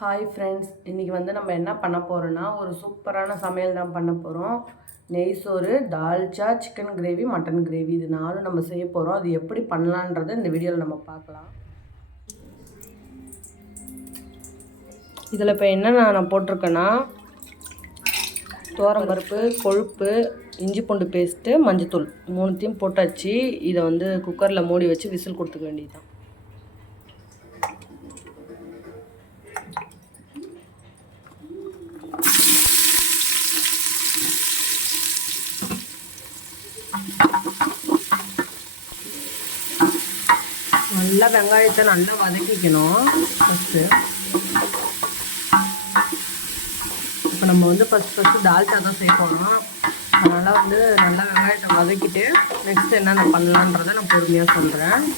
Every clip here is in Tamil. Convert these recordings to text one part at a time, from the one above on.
ஹாய் ஃப்ரெண்ட்ஸ், இன்றைக்கி வந்து நம்ம என்ன பண்ண போகிறோன்னா ஒரு சூப்பரான சமையல் தான் பண்ண போகிறோம். நெய் சோறு, dalcha, chicken gravy, mutton gravy இது நாலும் நம்ம செய்ய போகிறோம். அது எப்படி பண்ணலான்றதை இந்த வீடியோவில் நம்ம பார்க்கலாம். இதில் இப்போ என்ன நான் போட்டிருக்கேன்னா துவரம்பருப்பு, கொழுப்பு, இஞ்சி பூண்டு பேஸ்ட்டு, மஞ்சத்தூள் மூணுத்தையும் போட்டாச்சு. இதை வந்து குக்கரில் மூடி வச்சு விசில் கொடுத்துக்க வேண்டியது தான். நல்லா வெங்காயத்தை நல்லா வதக்கிக்கணும் ஃபஸ்ட்டு. இப்போ நம்ம வந்து ஃபஸ்ட்டு தால்ச்சா தான் செய்ய போகிறோம். அதனால் வந்து நல்லா வெங்காயத்தை வதக்கிட்டு நெக்ஸ்ட் என்னென்ன பண்ணலான்றதை நான் பொறுமையாக சொல்கிறேன்.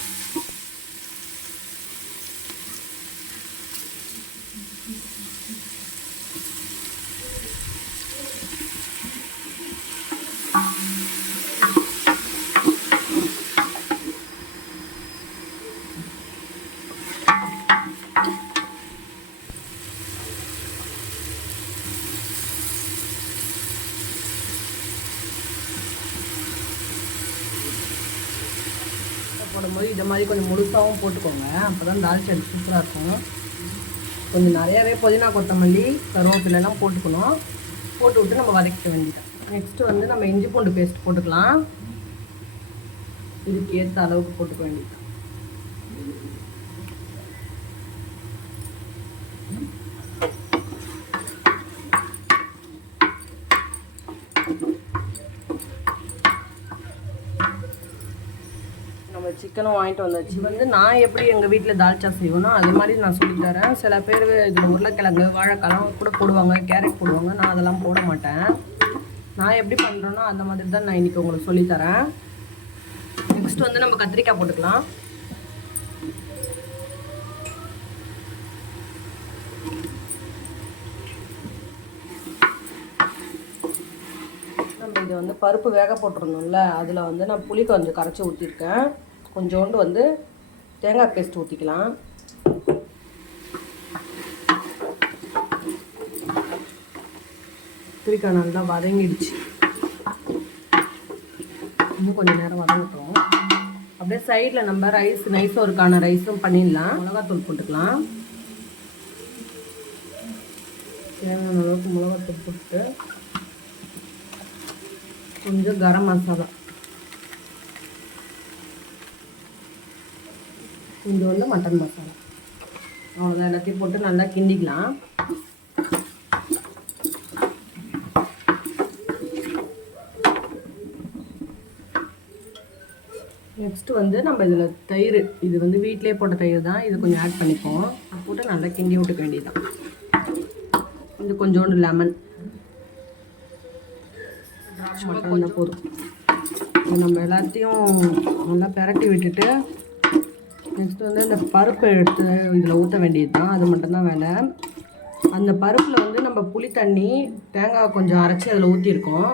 போடும்போது இதை மாதிரி கொஞ்சம் முழுசாகவும் போட்டுக்கோங்க, அப்போ தான் தால்ச்சா சூப்பராக இருக்கும். கொஞ்சம் நிறையாவே புதினா, கொத்தமல்லி, கருவேப்பிலெல்லாம் போட்டுக்கணும். போட்டு விட்டு நம்ம வதக்கிக்க வேண்டியது. நெக்ஸ்ட்டு வந்து நம்ம இஞ்சி பூண்டு பேஸ்ட் போட்டுக்கலாம். இதுக்கு ஏற்ற அளவுக்கு போட்டுக்க வேண்டியது. நம்ம சிக்கனும் வாங்கிட்டு வந்தாச்சு. வந்து நான் எப்படி எங்கள் வீட்டில் தால்ச்சா செய்வேனோ அதே மாதிரி நான் சொல்லித்தரேன். சில பேர் இதில் உருளைக்கிழங்கு, வாழைக்காலம் கூட போடுவாங்க, கேரட் போடுவாங்க. நான் அதெல்லாம் போட மாட்டேன். நான் எப்படி பண்ணுறேனோ அந்த மாதிரி தான் நான் இன்றைக்கி உங்களுக்கு சொல்லித்தரேன். நெக்ஸ்ட் வந்து நம்ம கத்திரிக்காய் போட்டுக்கலாம். நம்ம இது வந்து பருப்பு வேக போட்டிருந்தோம்ல, அதில் வந்து நான் புளி கொஞ்சம் கரைச்சி ஊற்றிருக்கேன். கொஞ்சோண்டு வந்து தேங்காய் பேஸ்ட் ஊற்றிக்கலாம். கத்திரிக்காய் நல்லா வதங்கிடுச்சு. இன்னும் கொஞ்சம் நேரம் வதங்கட்டும். அப்படியே சைடில் நம்ம நெய் சோறுக்கான ரைஸும் பண்ணிடலாம். மிளகாத்தூள் போட்டுக்கலாம். தேவையான அளவுக்கு மிளகாத்தூள் போட்டு கொஞ்சம் கரம் மசாலா, கொஞ்சோண்டு மட்டன் மசாலா, அவ்வளோதான். எல்லாத்தையும் போட்டு நல்லா கிண்டிக்கலாம். நெக்ஸ்ட்டு வந்து நம்ம இதில் தயிர், இது வந்து வீட்டிலே போட்ட தயிர் தான், இது கொஞ்சம் ஆட் பண்ணிப்போம். போட்டு நல்லா கிண்டி விட்டுக்க வேண்டியதுதான். இது கொஞ்சோண்டு லெமன் மட்டும் தான் போதும். நம்ம எல்லாத்தையும் நல்லா பிரட்டி விட்டுட்டு நெக்ஸ்ட் வந்து இந்த பருப்பை எடுத்து இதில் ஊற்ற வேண்டியது தான். அது மட்டும்தான் வேலை. அந்த பருப்பில் வந்து நம்ம புளி தண்ணி, தேங்காய் கொஞ்சம் அரைச்சி அதில் ஊற்றிருக்கோம்.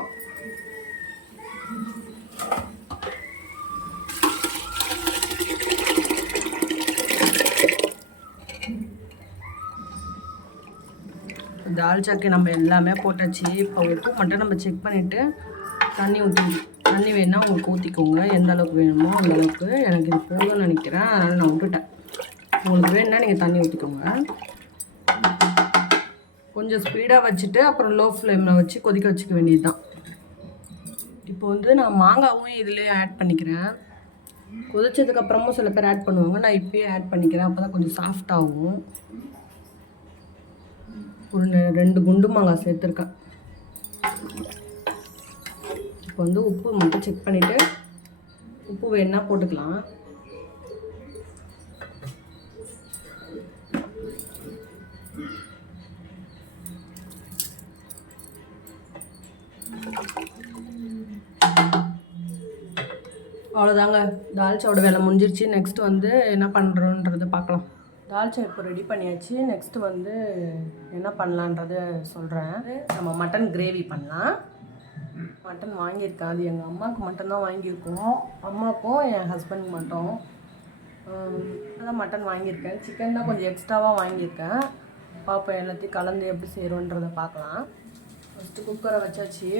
தால்ச்சாக்கு நம்ம எல்லாமே போட்டாச்சு. இப்போ உப்பு மட்டும் நம்ம செக் பண்ணிவிட்டு தண்ணி வேணுன்னா உங்களுக்கு ஊற்றிக்கோங்க. எந்த அளவுக்கு வேணுமோ அந்த அளவுக்கு. எனக்கு இது போதும்னு நினைக்கிறேன், அதனால் நான் விட்டுட்டேன். உங்களுக்கு வேணுன்னா நீங்கள் தண்ணி ஊற்றிக்கோங்க. கொஞ்சம் ஸ்பீடாக வச்சுட்டு அப்புறம் லோ ஃப்ளேமில் வச்சு கொதிக்க வச்சுக்க வேண்டியது தான். இப்போ வந்து நான் மாங்காவும் இதிலே ஆட் பண்ணிக்கிறேன். கொதிச்சதுக்கப்புறமும் சில பேர் ஆட் பண்ணுவாங்க, நான் இப்போயே ஆட் பண்ணிக்கிறேன். அப்போ தான் கொஞ்சம் சாஃப்டாகும். ஒரு 2 குண்டு மாங்காய் சேர்த்துருக்கேன். இப்போ வந்து உப்பு மட்டும் செக் பண்ணிவிட்டு உப்பு வேணுன்னா போட்டுக்கலாம். அவ்வளோதாங்க, தால்ச்சாவோட வேலை முடிஞ்சிருச்சு. நெக்ஸ்ட் வந்து என்ன பண்ணுறோன்றதை பார்க்கலாம். தால்ச்சா இப்போ ரெடி பண்ணியாச்சு. நெக்ஸ்ட்டு வந்து என்ன பண்ணலான்றதை சொல்கிறேன். நம்ம மட்டன் கிரேவி பண்ணலாம். மட்டன் வாங்கியிருக்கேன். அது எங்கள் அம்மாவுக்கு மட்டும்தான் வாங்கியிருக்கோம். அம்மாவுக்கும் என் ஹஸ்பண்டுக்கு மட்டும். அதான் மட்டன் வாங்கியிருக்கேன். சிக்கன் தான் கொஞ்சம் எக்ஸ்ட்ராவாக வாங்கியிருக்கேன். பார்ப்போம், எல்லாத்தையும் கலந்து எப்படி செய்கிறோன்றதை பார்க்கலாம். ஃபஸ்ட்டு குக்கரை வச்சாச்சு.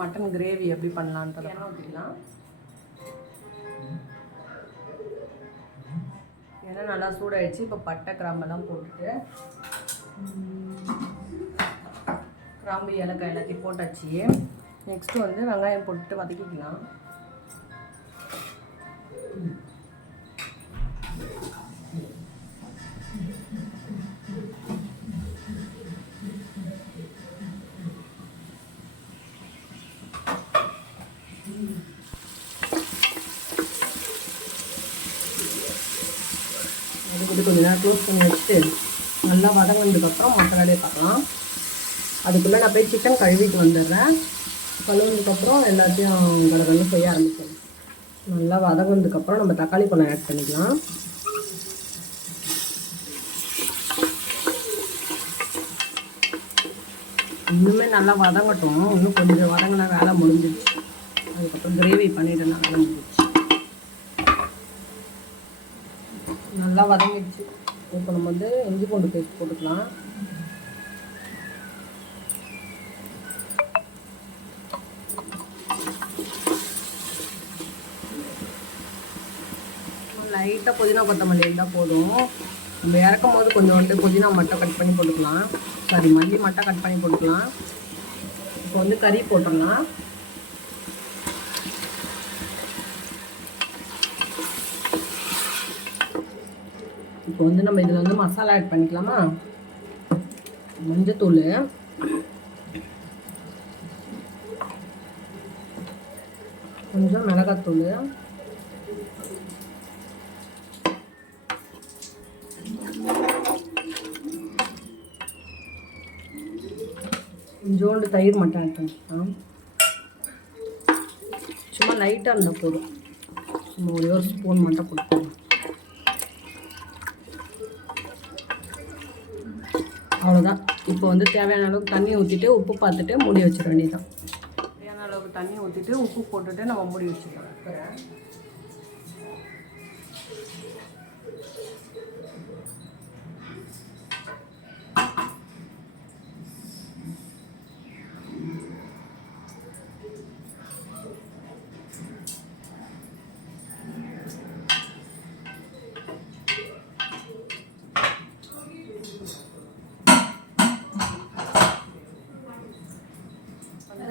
மட்டன் கிரேவி எப்படி பண்ணலான்றதை ஊற்றிக்கலாம். ஏன்னா நல்லா சூடாயிடுச்சு. இப்போ பட்டை கிராம்பெல்லாம் போட்டுட்டு கிராம்பு ஏலக்காய் எல்லாத்தையும் போட்டாச்சு. நெக்ஸ்ட்டு வந்து வெங்காயம் போட்டு வதக்கிக்கலாம். அதுக்கு கொஞ்சம் நேரம் க்ளோஸ் பண்ணி வச்சுட்டு நல்லா வதங்கினதுக்கப்புறம் மற்ற வேலையை பார்க்கலாம். அதுக்குள்ளே நான் போய் சிக்கன் கழுவிட்டு வந்துடுறேன். கழுவுனதுக்கப்புறம் எல்லாத்தையும் கடற்கன்னு செய்ய ஆரம்பிச்சேன். நல்லா வதங்கினதுக்கப்புறம் நம்ம தக்காளி பழம் ஆட் பண்ணிக்கலாம். இன்னுமே நல்லா வதங்கட்டும். இன்னும் கொஞ்சம் வதங்கினா வேலை முடிஞ்சிடுச்சு. அதுக்கப்புறம் கிரேவி பண்ணிவிட்டு வேலை முடிஞ்சிடுச்சு. நல்லா வதங்கிடுச்சு. இப்போ நம்ம வந்து இஞ்சி பூண்டு பேஸ்ட் போட்டுக்கலாம். லைட்டாக புதினா கொத்தமல்லி இருந்தால் போதும். நம்ம இறக்கும் போது கொஞ்சம் வந்து புதினா மட்டும் கட் பண்ணி போட்டுக்கலாம். சாரி, மல்லி மட்டும் கட் பண்ணி போட்டுக்கலாம். இப்போ வந்து கறி போட்டுடலாம். இப்போ வந்து நம்ம இதில் வந்து மசாலா ஆட் பண்ணிக்கலாமா? மஞ்சத்தூள், கொஞ்சம் மிளகாத்தூள், கொஞ்சோண்டு தயிர் மட்டும் ஆட் பண்ணிக்கலாம். சும்மா லைட்டாக இருந்தால் போதும். சும்மா ஒரே ஒரு ஸ்பூன் மட்டும் கொடுப்போம். அவ்வளோதான். இப்போ வந்து தேவையான அளவுக்கு தண்ணி ஊற்றிட்டு உப்பு பார்த்துட்டு மூடி வச்சிட வேண்டியதான். தேவையான அளவுக்கு தண்ணி ஊற்றிட்டு உப்பு போட்டுட்டு நம்ம மூடி வச்சுக்கலாம்.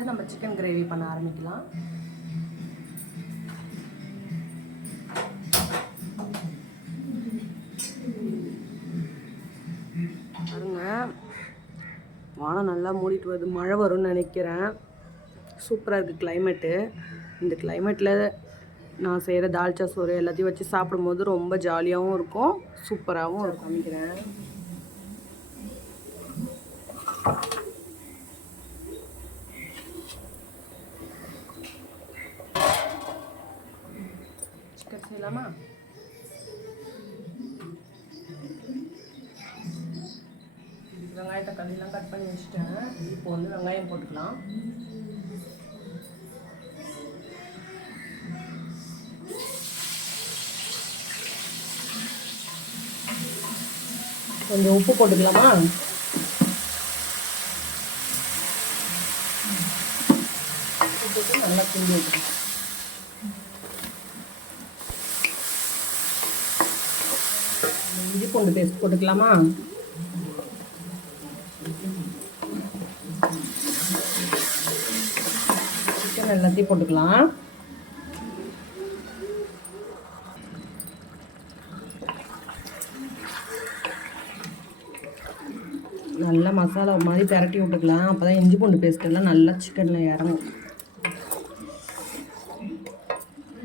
நம்ம சிக்கன் கிரேவி பண்ண ஆரம்பிக்கலாம். பாருங்க, வானம் நல்லா மூடிட்டு வருது. மழை வரும்னு நினைக்கிறேன். சூப்பராக இருக்குது கிளைமேட்டு. இந்த கிளைமேட்டில் நான் செய்கிற தால்ச்சா சோறு எல்லாத்தையும் வச்சு சாப்பிடும்போது ரொம்ப ஜாலியாகவும் இருக்கும், சூப்பராகவும் இருக்கும். நினைக்கிறேன் சிக்கன் செய்யலாமா? வெங்காயம் தக்காளிலாம் கட் பண்ணி வச்சுட்டேன். இப்போ வந்து வெங்காயம் போட்டுக்கலாம். கொஞ்சம் உப்பு போட்டுக்கலாமா? போட்டு நல்லா கிண்டி வைக்கணும். இஞ்சி பூண்டு பேஸ்ட் போட்டுக்கலாமா? சிக்கன் எல்லாத்தையும் போட்டுக்கலாம். நல்லா மசாலா மாதிரி பிரட்டி விட்டுக்கலாம். அப்போ தான் இஞ்சி பூண்டு பேஸ்ட் எல்லாம் நல்லா சிக்கனில் இறங்கும்.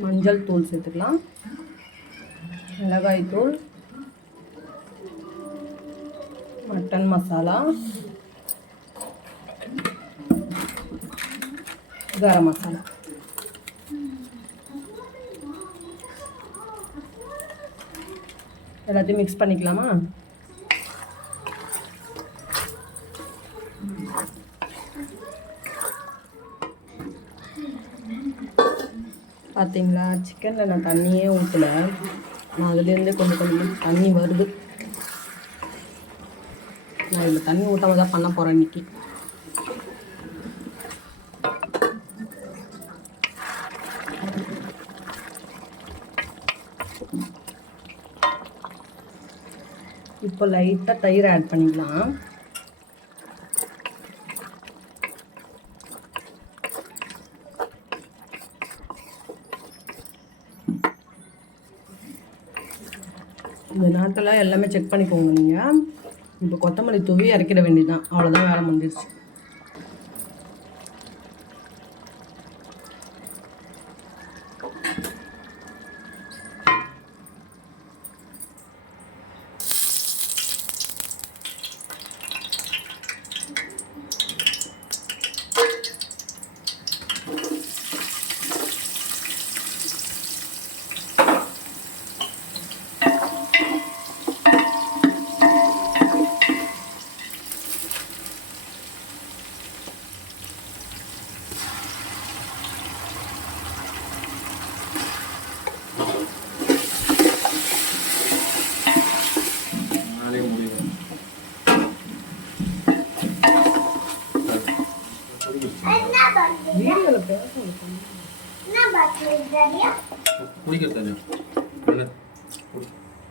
மஞ்சள் தூள் சேர்த்துக்கலாம், மிளகாய் தூள், மட்டன் மசாலா, கரம் மசாலா. எல்லாத்தையும் மிக்ஸ் பண்ணிக்கலாமா? பார்த்தீங்களா, சிக்கனில் நான் தண்ணியே ஊற்றலை. நான் அதுலேருந்து கொஞ்சம் கொஞ்சம் தண்ணி வருது. நான் இந்த தண்ணி ஊற்றாம தான் பண்ண போகிறேன் இன்றைக்கி. இப்போ லைட்டாக தயிர் ஆட் பண்ணிக்கலாம். இந்த நேரத்தில் எல்லாமே செக் பண்ணிக்கோங்க நீங்கள். இப்போ கொத்தமல்லி தூவி இறக்கிட வேண்டியதுதான், அவ்வளோதான், வேலை முடிஞ்சிருச்சு.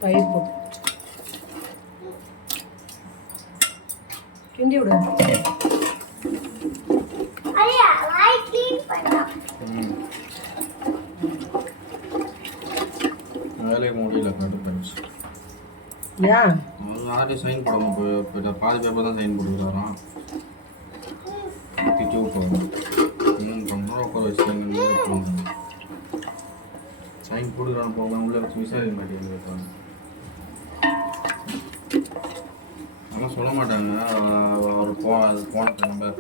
தயிர் போட்டு கிண்டி விடு. வேலையை முடியல கட்டுப்படிச்சு. ஏன் யாரையும் சைன் போடாமல் பாதி பேப்பர் தான் சைன் போட்டுக்கிறாராம். திட்டி விட்டுருவோம். இன்னும் உட்கார வச்சு சைன் போட்டுக்கிறான்னு போவேன். உள்ளே வச்சு விசாரிக்க மாட்டேங்க. ஆனால் சொல்ல மாட்டாங்க. அவர் போனது நம்ம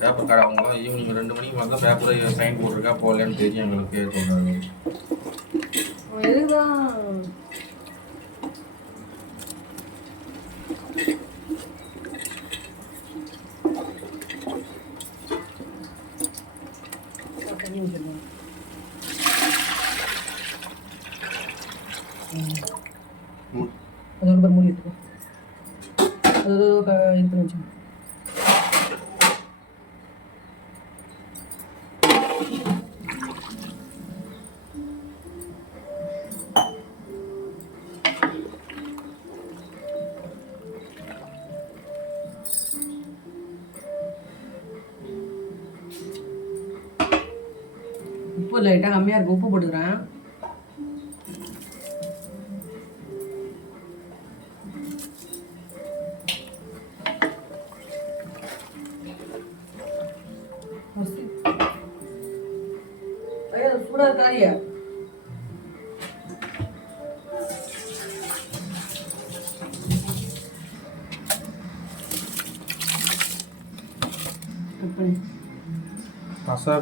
பேப்பர் கடை அவங்களாம் ஈவினிங் 2 மணிக்கு வந்தால் பேப்பரை சைன் போட்டிருக்கா போகலன்னு தெரியும் எங்களுக்கு சொல்கிறாங்க. இதுதான் அது ஒரு மூடி எடுத்துக்கோ. அது இது பண்ணி வச்சுக்கோ. உப்பு லைட்டாக கம்மியாக இருக்குது, உப்பு போட்டுக்கிறேன். சூடாக இருக்காரியா? கசா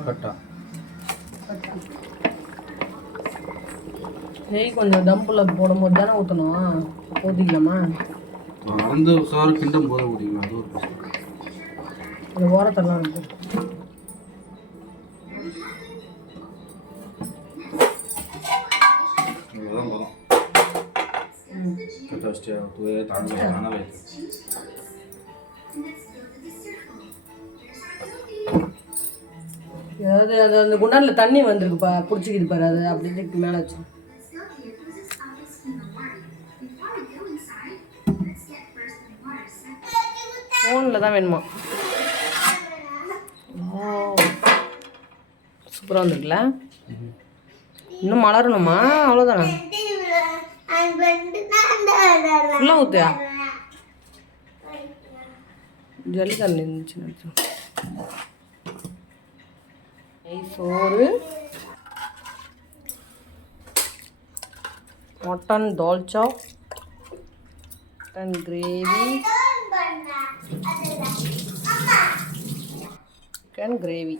நெய் கொஞ்சம் தம்பில் போடும்போது தானே ஊற்றணும். ஊற்றிக்கலாமா? அந்த சாறு கிண்டும் போது ஊற்றிக்கலாம். அது ஒரு கஷ்டம். அந்த ஓரத்தெல்லாம் இருக்கும். அதுதான் போதும். கட்ட வச்சுட்டு தாண்டி தானே அதாவது அது அந்த குண்டானில் தண்ணி வந்திருக்குப்பா, பிடிச்சிக்கிது பாரு. அது அப்படி மேலே வச்சு ஃபோனில் தான் வேணுமா? சூப்பராக வந்துருக்குல்ல. இன்னும் மலரணுமா? அவ்வளோதானே? ஃபுல்லாக ஊற்றியா? ஜல்லி தண்ணி இருந்துச்சு. நெய் சோறு, mutton dalcha, mutton gravy, chicken gravy.